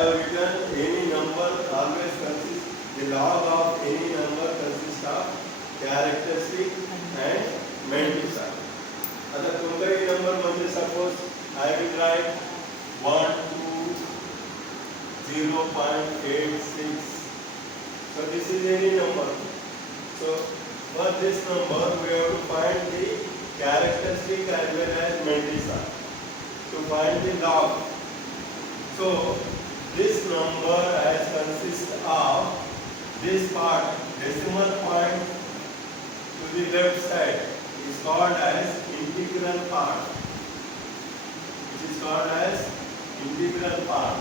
have written any number always consists, the log of any number consists of characteristic and mantissa. आता कोणताही number म्हणजे suppose I will write 1, 2, 0.86. So this is any number. So for this number we have to find the characteristic as well as mantissa. To find the log. So this number has consists of this part, decimal point to the left side is called as integral part. It is called as integral part,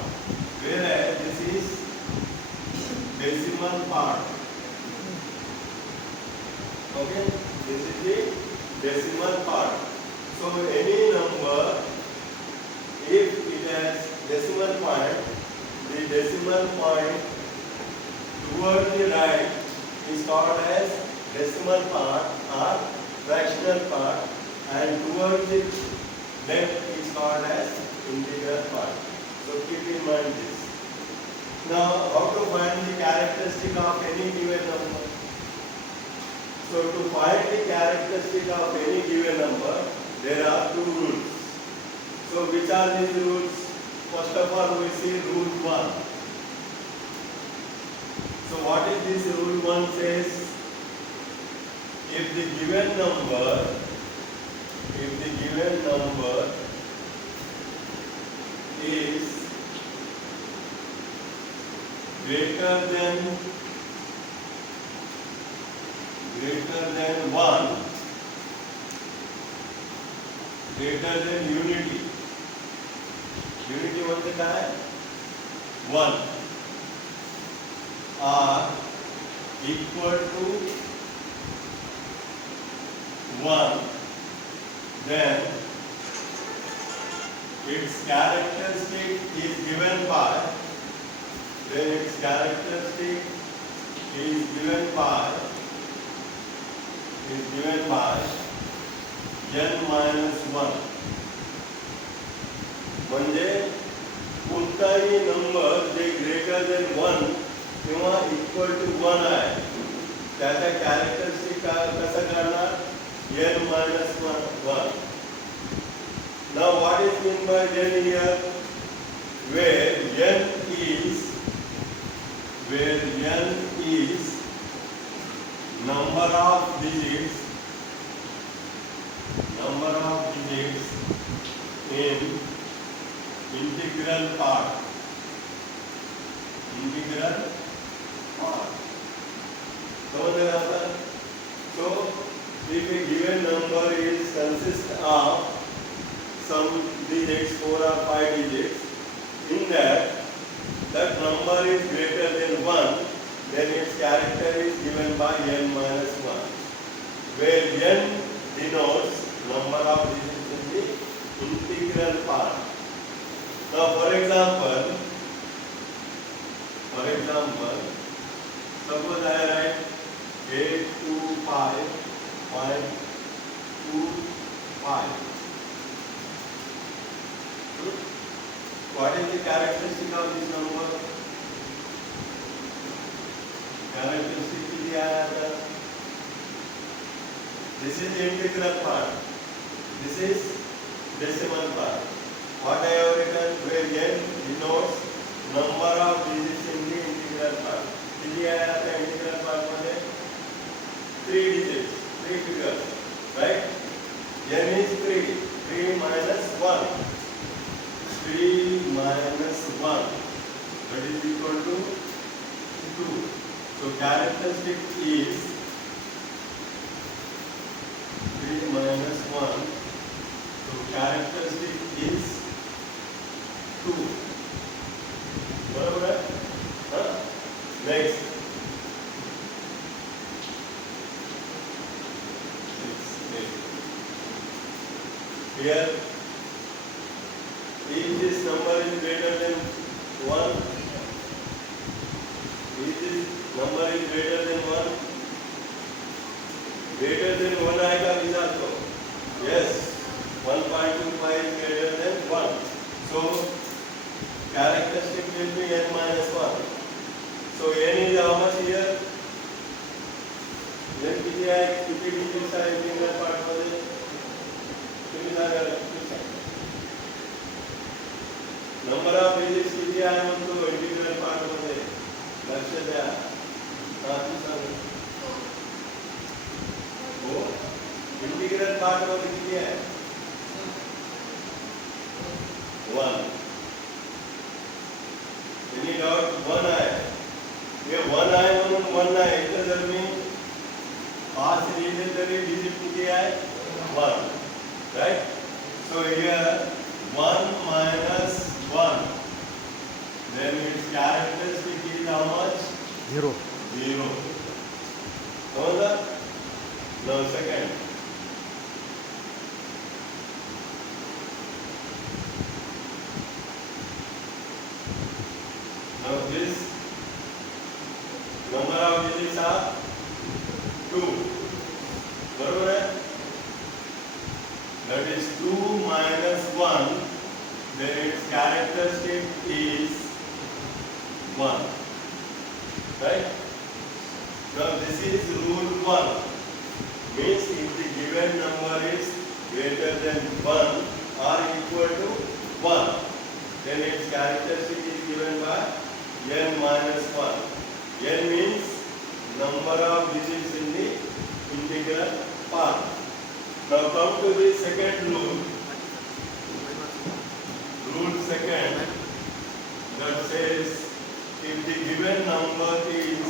whereas this is decimal part. Okay, this is the decimal part. So any number, if it has decimal point, the decimal point towards the right is called as decimal part or fractional part, and towards the left is called as integral part. So keep in mind this. Now, how to find the characteristic of any given number? So to find the characteristic of any given number, there are two rules. So which are these rules? First of all, we see rule 1. So what is this rule 1 says? If the given number is greater than 1, greater than unity. Unity म्हणजे काय? 1 or equal to 1, then its characteristic is given by n minus 1. म्हणजे कोणताही number जे greater than 1 किंवा equal to 1 आहे त्याचा characteristic कसं करणार? n minus 1. Now what is meant by n here? Where n is number of digits in integral part. So if a given number is consists of some digits, 4 or 5 digits, in that number is greater than 1, then its character is given by n minus 1, where n denotes number of digits in the integral part. Now for example, suppose I write 825.25. What is the characteristic of this number? Characteristic किती आहे आता? This is the integral part. This is decimal part. What I have written, where n denotes number of digits in the integral part. किती आहे आता integral part मध्ये? 3 digits, 3 figures, right? n is 3. 3 minus 1. 3 minus 1, that is equal to 2. So characteristic is 3 minus 1. So characteristic is 2. बरोबर आहे? Next. Here, if this number is greater than 1, greater than 1 आएगा विचार तो, yes, 1.25 is greater than 1. So characteristic shift will be n minus 1. So n is how much here? n किती आहे? किती digits आहे integral part मध्ये? तुम्ही सांगा. Number of digits किती आहे म्हणतो इंटिग्रल पार्ट मध्ये? लक्ष द्या. हा तू सांग. हो इंटिग्रल पार्ट मध्ये किती आहे? 1. Any doubt? 1 आहे. हे 1 आहे म्हणून 1 आहे. इथे जर मी 5 लिहिले तरी डिजिट किती आहे? 1. Right? So here 1 minus 1. Then its characteristic is how much? 0. 0. समझा? Now second. Now this number of digits are 2. बरोबर है? That is 2 minus 1. Then its characteristic is 1. Right? Now this is rule 1. Means if the given number is greater than 1 or equal to 1, then its characteristic is given by n minus 1. N means number of digits in the integral part. Now come to the second rule. Rule second that says if the given number is